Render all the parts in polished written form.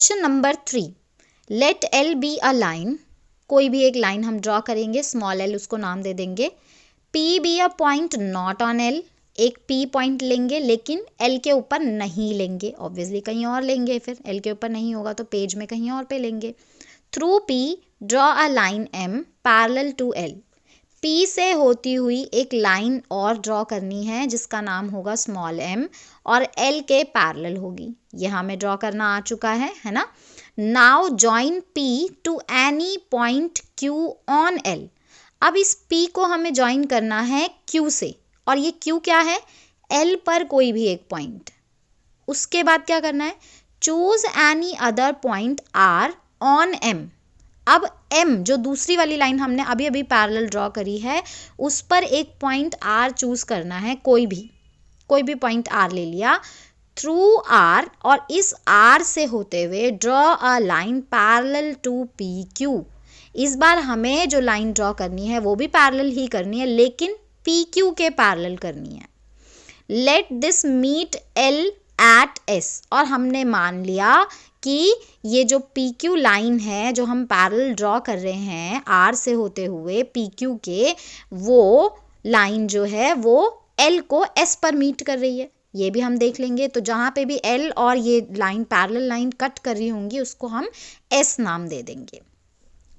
Question number 3, let L be a line. कोई भी एक लाइन हम ड्रॉ करेंगे, स्मॉल एल उसको नाम दे देंगे। P be a point not on L, एक पी पॉइंट लेंगे लेकिन एल के ऊपर नहीं लेंगे, ऑब्वियसली कहीं और लेंगे, फिर एल के ऊपर नहीं होगा तो पेज में कहीं और पे लेंगे। Through P draw a line M parallel to L. P से होती हुई एक लाइन और ड्रॉ करनी है जिसका नाम होगा स्मॉल एम और एल के पैरेलल होगी। ये हमें ड्रॉ करना आ चुका है ना। Now join P to any point Q on L. अब इस पी को हमें जॉइन करना है क्यू से, और ये क्यू क्या है, एल पर कोई भी एक पॉइंट। उसके बाद क्या करना है, choose any other point R on M. अब m जो दूसरी वाली लाइन हमने अभी अभी पैरेलल ड्रॉ करी है उस पर एक पॉइंट r चूज करना है, कोई भी पॉइंट r ले लिया। थ्रू r और इस r से होते हुए draw a line parallel to P Q. इस बार हमें जो लाइन ड्रॉ करनी है वो भी पैरेलल ही करनी है लेकिन पी क्यू के पैरेलल करनी है। Let this meet L at S. और हमने मान लिया कि ये जो पी क्यू लाइन है जो हम पैरेलल ड्रॉ कर रहे हैं आर से होते हुए पी क्यू के, वो लाइन जो है वो एल को एस पर मीट कर रही है, ये भी हम देख लेंगे। तो जहाँ पे भी एल और ये लाइन पैरेलल लाइन कट कर रही होंगी उसको हम एस नाम दे देंगे।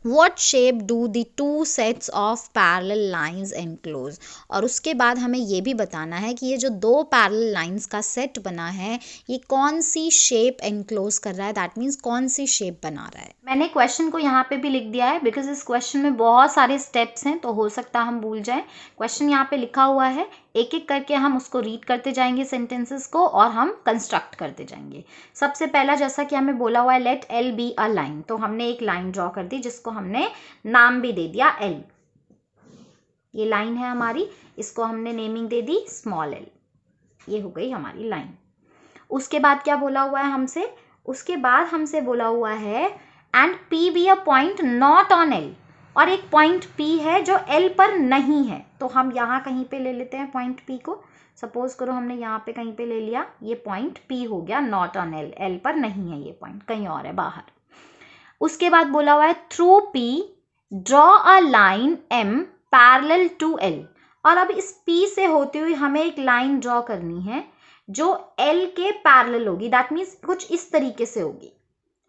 What shape do the two sets of parallel lines enclose? और उसके बाद हमें ये भी बताना है कि ये जो दो पैरेलल लाइंस का सेट बना है ये कौन सी शेप एनक्लोज कर रहा है, दैट मीन्स कौन सी शेप बना रहा है। मैंने क्वेश्चन को यहाँ पे भी लिख दिया है बिकॉज इस क्वेश्चन में बहुत सारे स्टेप्स हैं तो हो सकता है हम भूल जाएं। क्वेश्चन यहाँ पे लिखा हुआ है, एक एक करके हम उसको रीड करते जाएंगे सेंटेंसेस को और हम कंस्ट्रक्ट करते जाएंगे। सबसे पहला, जैसा कि हमें बोला हुआ है let L be a line, तो हमने एक लाइन ड्रॉ कर दी जिसको हमने नाम भी दे दिया एल। ये लाइन है हमारी, इसको हमने naming they the small L. ये हो गई हमारी लाइन। उसके बाद क्या बोला हुआ है हमसे, उसके बाद हमसे बोला हुआ है and P be a point not on L, और एक पॉइंट P है जो L पर नहीं है, तो हम यहाँ कहीं पे ले लेते हैं पॉइंट P को। सपोज करो हमने यहाँ पे कहीं पे ले लिया, ये पॉइंट P हो गया नॉट ऑन L, L पर नहीं है ये पॉइंट, कहीं और है बाहर। उसके बाद बोला हुआ है through P draw a line M parallel to L। और अब इस P से होती हुई हमें एक लाइन ड्रॉ करनी है जो L के पैरेलल होगी, दैट मीन्स कुछ इस तरीके से होगी,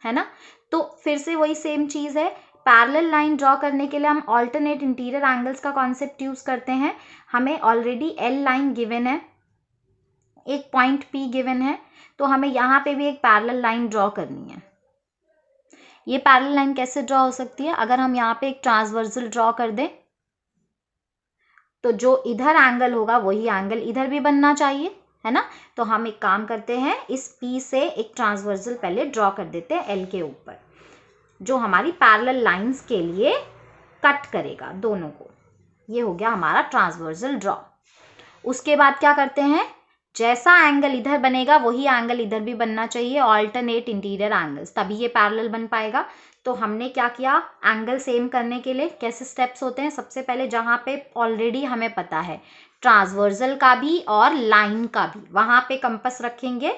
है ना। तो फिर से वही सेम चीज है, पैरेलल लाइन ड्रॉ करने के लिए हम ऑल्टरनेट इंटीरियर एंगल्स का कॉन्सेप्ट यूज करते हैं। हमें ऑलरेडी एल लाइन गिवन है, एक पॉइंट पी गिवन है, तो हमें यहाँ पे भी एक पैरेलल लाइन ड्रॉ करनी है। ये पैरेलल लाइन कैसे ड्रॉ हो सकती है, अगर हम यहाँ पे एक ट्रांसवर्सल ड्रॉ कर दें तो जो इधर एंगल होगा वही एंगल इधर भी बनना चाहिए, है ना। तो हम एक काम करते हैं, इस पी से एक ट्रांसवर्सल पहले ड्रॉ कर देते हैं एल के ऊपर, जो हमारी पैरेलल लाइंस के लिए कट करेगा दोनों को। ये हो गया हमारा ट्रांसवर्सल ड्रॉ। उसके बाद क्या करते हैं, जैसा एंगल इधर बनेगा वही एंगल इधर भी बनना चाहिए, ऑल्टरनेट इंटीरियर एंगल्स, तभी ये पैरेलल बन पाएगा। तो हमने क्या किया, एंगल सेम करने के लिए कैसे स्टेप्स होते हैं, सबसे पहले जहाँ पे ऑलरेडी हमें पता है ट्रांसवर्सल का भी और लाइन का भी, वहां पे कंपास रखेंगे,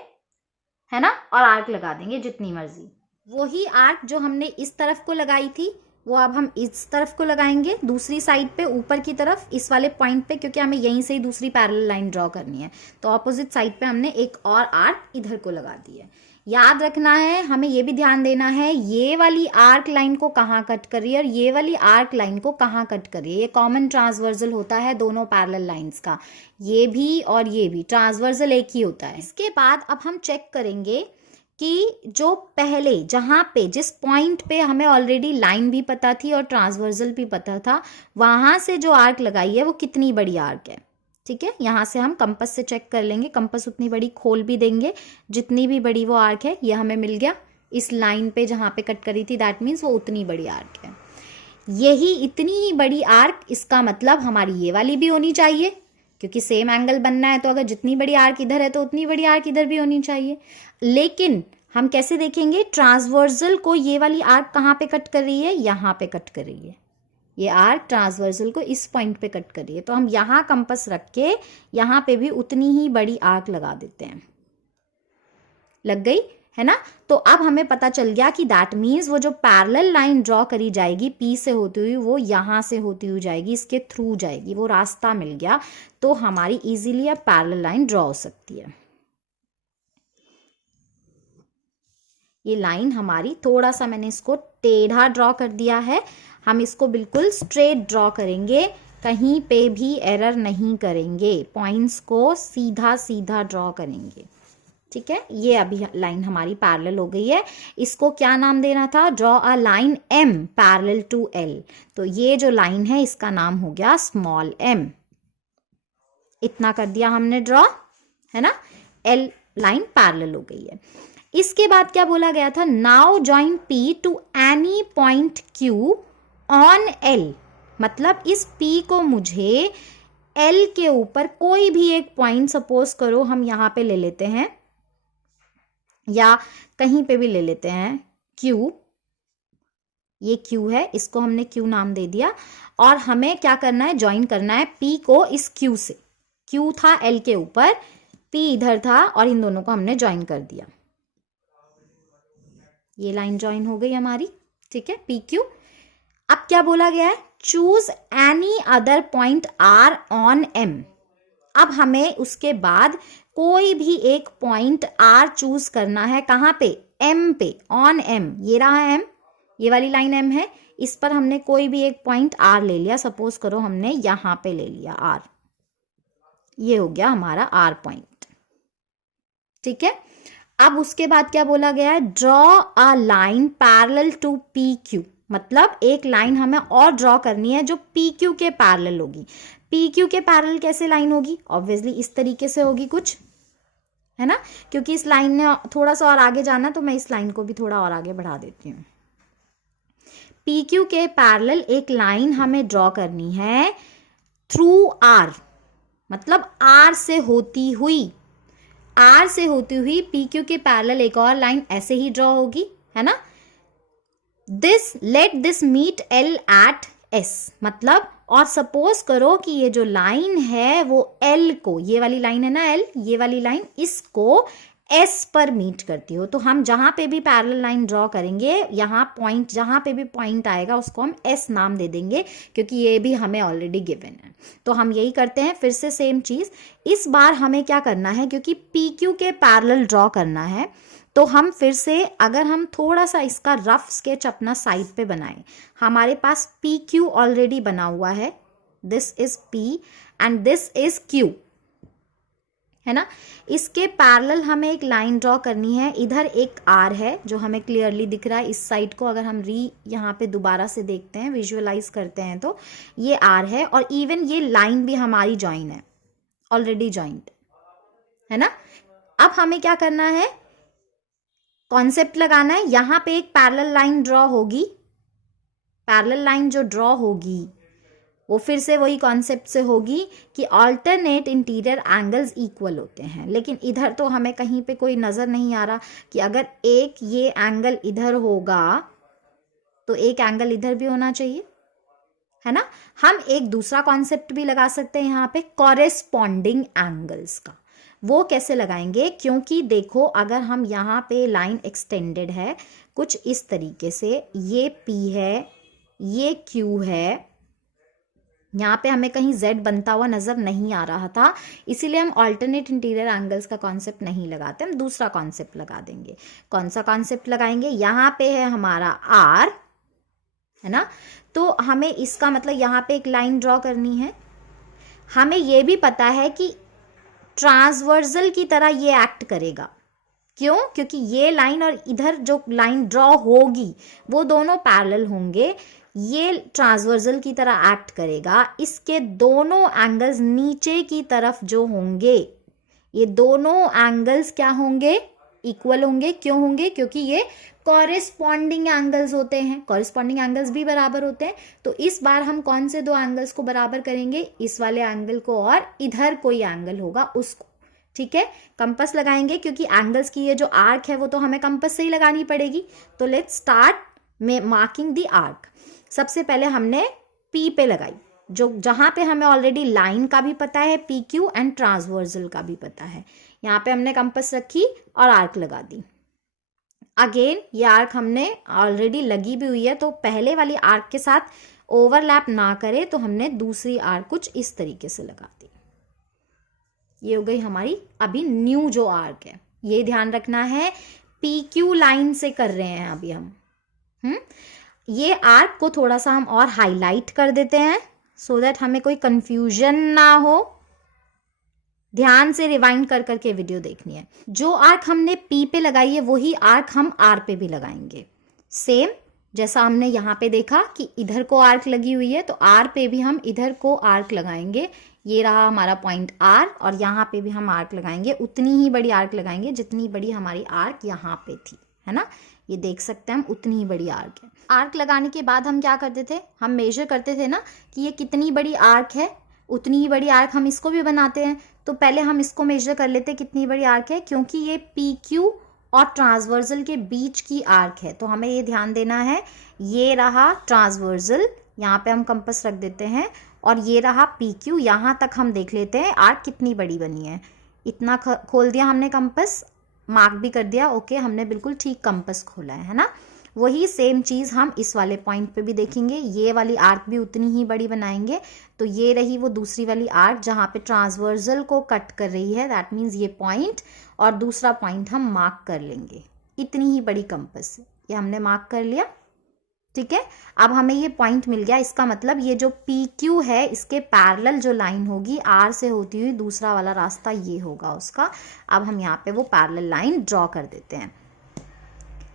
है ना, और आर्क लगा देंगे जितनी मर्जी। वही आर्क जो हमने इस तरफ को लगाई थी वो अब हम इस तरफ को लगाएंगे, दूसरी साइड पे ऊपर की तरफ इस वाले पॉइंट पे, क्योंकि हमें यहीं से ही दूसरी पैरेलल लाइन ड्रॉ करनी है। तो ऑपोजिट साइड पे हमने एक और आर्क इधर को लगा दी है। याद रखना है, हमें ये भी ध्यान देना है ये वाली आर्क लाइन को कहाँ कट कर रही है और ये वाली आर्क लाइन को कहाँ कट कर रही है। ये कॉमन ट्रांसवर्सल होता है दोनों पैरेलल लाइंस का, ये भी और ये भी ट्रांसवर्सल एक ही होता है। इसके बाद अब हम चेक करेंगे कि जो पहले जहाँ पे जिस पॉइंट पे हमें ऑलरेडी लाइन भी पता थी और ट्रांसवर्सल भी पता था, वहां से जो आर्क लगाई है वो कितनी बड़ी आर्क है। ठीक है, यहाँ से हम कंपास से चेक कर लेंगे, कंपास उतनी बड़ी खोल भी देंगे जितनी भी बड़ी वो आर्क है। ये हमें मिल गया इस लाइन पे जहाँ पे कट करी थी, दैट मीन्स वो उतनी बड़ी आर्क है। यही इतनी ही बड़ी आर्क, इसका मतलब हमारी ये वाली भी होनी चाहिए, क्योंकि सेम एंगल बनना है तो अगर जितनी बड़ी आर्क इधर है तो उतनी बड़ी आर्क इधर भी होनी चाहिए। लेकिन हम कैसे देखेंगे, ट्रांसवर्सल को ये वाली आर्क कहाँ पे कट कर रही है, यहाँ पे कट कर रही है। ये आर्क ट्रांसवर्सल को इस पॉइंट पे कट कर रही है, तो हम यहाँ कंपास रख के यहाँ पे भी उतनी ही बड़ी आर्क लगा देते हैं। लग गई। है ना। तो अब हमें पता चल गया कि दैट मीन्स वो जो पैरेलल लाइन ड्रॉ करी जाएगी पी से होती हुई, वो यहाँ से होती हुई जाएगी, इसके थ्रू जाएगी, वो रास्ता मिल गया। तो हमारी इजीली अब पैरेलल लाइन ड्रॉ हो सकती है। ये लाइन हमारी, थोड़ा सा मैंने इसको टेढ़ा ड्रॉ कर दिया है, हम इसको बिल्कुल स्ट्रेट ड्रॉ करेंगे, कहीं पे भी एरर नहीं करेंगे, पॉइंट्स को सीधा सीधा ड्रॉ करेंगे। ठीक है, ये अभी लाइन हमारी पैरेलल हो गई है। इसको क्या नाम देना था? Draw a line M parallel to L. तो ये जो लाइन है इसका नाम हो गया स्मॉल एम। इतना कर दिया हमने ड्रॉ, है ना। एल लाइन पैरेलल हो गई है। इसके बाद क्या बोला गया था? Now join P to any point Q on L. मतलब इस पी को मुझे एल के ऊपर कोई भी एक पॉइंट, सपोज करो हम यहाँ पे ले लेते हैं या कहीं पे भी ले लेते हैं Q, ये Q है, इसको हमने Q नाम दे दिया। और हमें क्या करना है? ज्वाइन करना है P को इस Q से। Q था L के ऊपर, P इधर था, और इन दोनों को हमने ज्वाइन कर दिया। ये लाइन ज्वाइन हो गई हमारी। ठीक है, PQ। अब क्या बोला गया है? Choose any other point R on M। अब हमें उसके बाद कोई भी एक पॉइंट R चूज करना है। कहाँ पे? M पे, ऑन M। ये रहा M, ये वाली लाइन M है, इस पर हमने कोई भी एक पॉइंट R ले लिया। सपोज करो हमने यहाँ पे ले लिया R, ये हो गया हमारा R पॉइंट। ठीक है, अब उसके बाद क्या बोला गया है? Draw a line parallel to PQ। मतलब एक लाइन हमें और ड्रॉ करनी है जो PQ के पैरेलल होगी। PQ के पैरेलल कैसे लाइन होगी? ऑब्वियसली इस तरीके से होगी कुछ, है ना। क्योंकि इस लाइन ने थोड़ा सा और आगे जाना, तो मैं इस लाइन को भी थोड़ा और आगे बढ़ा देती हूँ। PQ के पैरेलल एक लाइन हमें ड्रॉ करनी है थ्रू R। मतलब R से होती हुई, R से होती हुई PQ के पैरेलल एक और लाइन ऐसे ही ड्रॉ होगी, है ना। This let this meet L at S। मतलब, और सपोज करो कि ये जो लाइन है वो L को, ये वाली लाइन है ना L, ये वाली लाइन इसको S पर मीट करती हो। तो हम जहाँ पे भी पैरेलल लाइन ड्रॉ करेंगे, यहाँ पॉइंट, जहाँ पे भी पॉइंट आएगा उसको हम S नाम दे देंगे, क्योंकि ये भी हमें ऑलरेडी गिवन है। तो हम यही करते हैं, फिर से सेम चीज़। इस बार हमें क्या करना है? क्योंकि PQ के पैरेलल ड्रॉ करना है, तो हम फिर से, अगर हम थोड़ा सा इसका रफ स्केच अपना साइड पे बनाएं, हमारे पास PQ ऑलरेडी बना हुआ है, this is P and this is Q, है ना। इसके पैरेलल हमें एक लाइन ड्रॉ करनी है। इधर एक R है जो हमें क्लियरली दिख रहा है। इस साइड को अगर हम यहाँ पे दोबारा से देखते हैं, विजुअलाइज करते हैं, तो ये R है, और इवन ये लाइन भी हमारी ज्वाइन है, ऑलरेडी ज्वाइंट, है ना। अब हमें क्या करना है? कॉन्सेप्ट लगाना है। यहाँ पे एक पैरेलल लाइन ड्रॉ होगी, पैरेलल लाइन जो ड्रॉ होगी वो फिर से वही कॉन्सेप्ट से होगी कि अल्टरनेट इंटीरियर एंगल्स इक्वल होते हैं। लेकिन इधर तो हमें कहीं पे कोई नज़र नहीं आ रहा कि अगर एक ये एंगल इधर होगा तो एक एंगल इधर भी होना चाहिए, है ना। हम एक दूसरा कॉन्सेप्ट भी लगा सकते हैं यहाँ पे, कॉरेस्पॉन्डिंग एंगल्स का। वो कैसे लगाएंगे? क्योंकि देखो, अगर हम यहाँ पे लाइन एक्सटेंडेड है कुछ इस तरीके से, ये P है, ये Q है, यहाँ पे हमें कहीं Z बनता हुआ नज़र नहीं आ रहा था, इसीलिए हम अल्टरनेट इंटीरियर एंगल्स का कॉन्सेप्ट नहीं लगाते, हम दूसरा कॉन्सेप्ट लगा देंगे। कौन सा कॉन्सेप्ट लगाएंगे? यहाँ पे है हमारा R, है ना। तो हमें इसका मतलब यहाँ पे एक लाइन ड्रॉ करनी है। हमें ये भी पता है कि ट्रांसवर्सल की तरह ये एक्ट करेगा। क्यों? क्योंकि ये लाइन और इधर जो लाइन ड्रॉ होगी वो दोनों पैरेलल होंगे, ये ट्रांसवर्सल की तरह एक्ट करेगा। इसके दोनों एंगल्स नीचे की तरफ जो होंगे, ये दोनों एंगल्स क्या होंगे? इक्वल होंगे। क्यों होंगे? क्योंकि ये कॉरेस्पॉन्डिंग एंगल्स होते हैं, कॉरेस्पॉन्डिंग एंगल्स भी बराबर होते हैं। तो इस बार हम कौन से दो एंगल्स को बराबर करेंगे? इस वाले एंगल को और इधर कोई एंगल होगा उसको। ठीक है, कंपास लगाएंगे, क्योंकि एंगल्स की ये जो आर्क है वो तो हमें कंपास से ही लगानी पड़ेगी। तो लेट्स स्टार्ट में मार्किंग द आर्क। सबसे पहले हमने P पे लगाई, जो जहाँ पे हमें ऑलरेडी लाइन का भी पता है, PQ, एंड ट्रांसवर्सल का भी पता है। यहाँ पे हमने कंपास रखी और आर्क लगा दी। अगेन ये आर्क हमने ऑलरेडी लगी भी हुई है, तो पहले वाली आर्क के साथ ओवरलैप ना करे, तो हमने दूसरी आर्क कुछ इस तरीके से लगा दी। ये हो गई हमारी अभी न्यू जो आर्क है। ये ध्यान रखना है PQ लाइन से कर रहे हैं अभी हम। ये आर्क को थोड़ा सा हम और हाईलाइट कर देते हैं सो दैट हमें कोई कंफ्यूजन ना हो। ध्यान से रिवाइंड कर करके वीडियो देखनी है। जो आर्क हमने P पे लगाई है वही आर्क हम R पे भी लगाएंगे। सेम जैसा हमने यहाँ पे देखा कि इधर को आर्क लगी हुई है, तो R पे भी हम इधर को आर्क लगाएंगे। ये रहा हमारा पॉइंट R, और यहाँ पे भी हम आर्क लगाएंगे, उतनी ही बड़ी आर्क लगाएंगे जितनी बड़ी हमारी आर्क यहाँ पे थी, है ना। ये देख सकते हैं हम, उतनी ही बड़ी आर्क है। आर्क लगाने के बाद हम क्या करते थे, हम मेजर करते थे ना कि ये कितनी बड़ी आर्क है, उतनी ही बड़ी आर्क हम इसको भी बनाते हैं। तो पहले हम इसको मेजर कर लेते कितनी बड़ी आर्क है, क्योंकि ये PQ और ट्रांसवर्सल के बीच की आर्क है, तो हमें ये ध्यान देना है। ये रहा ट्रांसवर्सल, यहाँ पे हम कंपास रख देते हैं, और ये रहा PQ। यहाँ तक हम देख लेते हैं आर्क कितनी बड़ी बनी है। इतना खोल दिया हमने कंपास, मार्क भी कर दिया। ओके, हमने बिल्कुल ठीक कंपास खोला है ना। वही सेम चीज़ हम इस वाले पॉइंट पे भी देखेंगे। ये वाली आर्क भी उतनी ही बड़ी बनाएंगे। तो ये रही वो दूसरी वाली आर्क जहाँ पे ट्रांसवर्सल को कट कर रही है, दैट मीन्स ये पॉइंट, और दूसरा पॉइंट हम मार्क कर लेंगे। इतनी ही बड़ी कंपास से ये हमने मार्क कर लिया। ठीक है, अब हमें ये पॉइंट मिल गया। इसका मतलब ये जो PQ है इसके पैरेलल जो लाइन होगी R से होती हुई, दूसरा वाला रास्ता ये होगा उसका। अब हम यहाँ पे वो पैरेलल लाइन ड्रॉ कर देते हैं।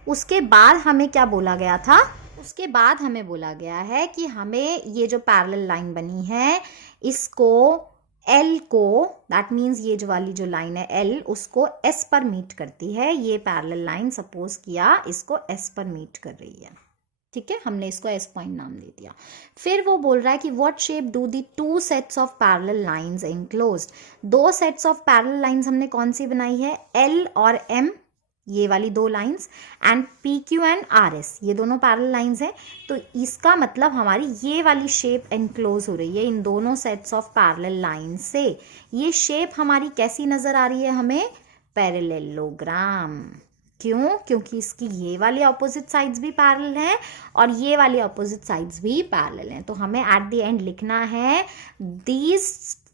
उसके बाद हमें क्या बोला गया था, उसके बाद हमें बोला गया है कि हमें ये जो पैरेलल लाइन बनी है इसको L को, दैट मीन्स ये जो वाली जो लाइन है L, उसको S पर मीट करती है। ये पैरेलल लाइन सपोज किया इसको S पर मीट कर रही है। ठीक है, हमने इसको S पॉइंट नाम दे दिया। फिर वो बोल रहा है कि what shape do the two sets of parallel lines enclosed. दो सेट्स ऑफ पैरेलल लाइंस हमने कौन सी बनाई है, L और M, ये वाली दो lines, and PQ and RS, ये दोनों पैरेलल लाइंस हैं। तो इसका मतलब हमारी ये वाली शेप एनक्लोज हो रही है इन दोनों सेट्स ऑफ पैरेलल लाइंस से। ये शेप हमारी कैसी नजर आ रही है हमें, पैरेललोग्राम। क्यों, क्योंकि इसकी ये वाली ऑपोजिट साइड्स भी पैरेलल हैं और ये वाली ऑपोजिट साइड्स भी पैरेलल हैं। तो हमें एट द एंड लिखना है these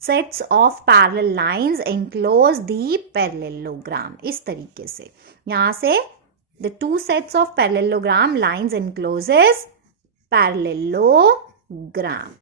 sets of parallel lines enclose the parallelogram. इस तरीके से यहाँ से the two sets of parallelogram lines encloses parallelogram.